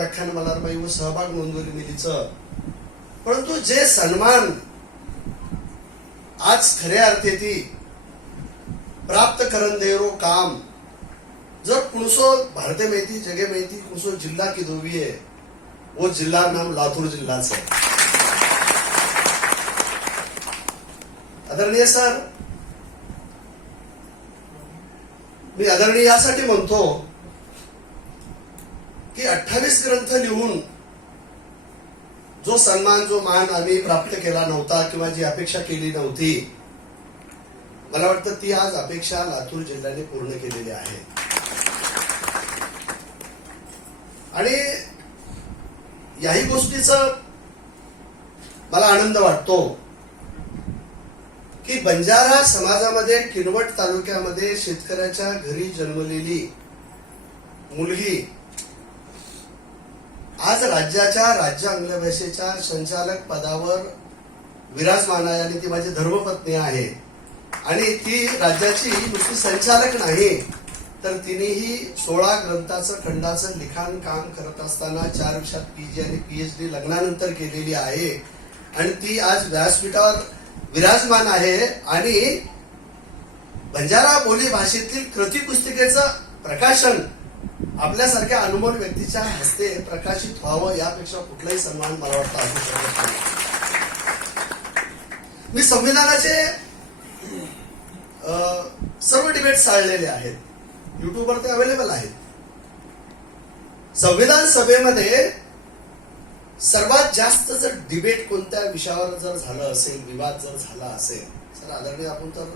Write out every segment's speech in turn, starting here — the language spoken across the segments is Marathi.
व्याख्यानमालार व सहभाग नोंदवली मिलीचं, परंतु जे सन्मान आज खऱ्या अर्थेती प्राप्त करन देरो काम जर कुणसो भारते मेहती जगे मेहती कुणसो जिल्हा की दोवी है, वो जिल्हा नाम लातूर जिल्हा से। आदरणीय सर, मी आदरणीय यासाठी म्हणतो की 28 ग्रंथ लिहून जो सन्मान जो मान आम्ही प्राप्त केला नव्हता किंवा जी अपेक्षा केली नव्हती, मला वाटतं ती आज अपेक्षा लातूर जिल्ह्याने पूर्ण केलेली आहे। आणि याही गोष्टीचा मला आनंद वाटतो की बंजारा समाजामध्ये किनवट तालुक्यामध्ये शेतकऱ्याच्या घरी जन्मलेली मुलगी आज राज्याच्या राज्य आंग्ल भाषेच्या संचालक पदावर विराजमान आहे आणि ती माझी धर्मपत्नी आहे। आणि ती राज्याची नुसती संचालक नाही तर तिनेही 16 ग्रंथाचं खंडाचं लिखाण काम करत असताना 4 वर्षात पीजी आणि पीएचडी लग्नानंतर केलेली आहे आणि ती आज व्यासपीठावर विराजमान आहे। आणि बंजारा बोली भाषेतील कृती पुस्तिकेचं प्रकाशन आपल्यासारख्या अनुभवी व्यक्तीच्या हस्ते प्रकाशित व्हावं यापेक्षा कुठलाही सन्मान मला वाटतं असू शकत नाही। मी संविधानाचे सर्व डिबेट चाललेले आहेत, युट्यूबवर ते अवेलेबल आहेत। संविधान सभेमध्ये सर्वात जास्त जर डिबेट कोणत्या विषयावर जर झालं असेल, विवाद जर झाला असेल, सर आदरणीय आपण तर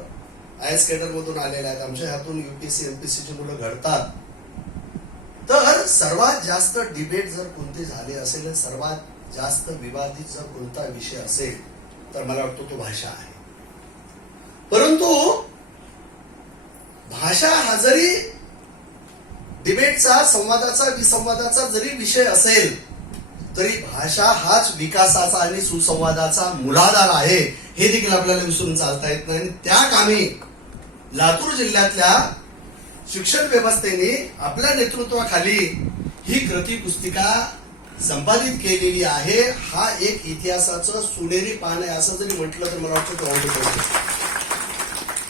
आयएस कॅडर मधून आलेले आहेत, आमच्या हातून यूपीएससी एमपीएससी ची मुलं घडतात, तर सर्वात जास्त डिबेट जर कोणते झाले असेल, सर्वात जास्त विवादित जर कोणता विषय असेल तर मला वाटतं तो भाषा आहे। परंतु भाषा हा जरी डिबेटचा संवादाचा विसंवादाचा जरी विषय असेल तरी भाषा हाच विकासाचा आणि सुसंवादाचा मूलाधार आहे, हे देखील आपल्याला विसरून चालता येत नाही। त्या कामी लातूर जिल्ह्यातल्या शिक्षण व्यवस्थेने आपल्या नेतृत्वाखाली ही कृती पुस्तिका संपादित केलेली आहे। हा एक इतिहासाचं सोनेरी पान आहे असं जरी म्हटलं तर मला वाटतं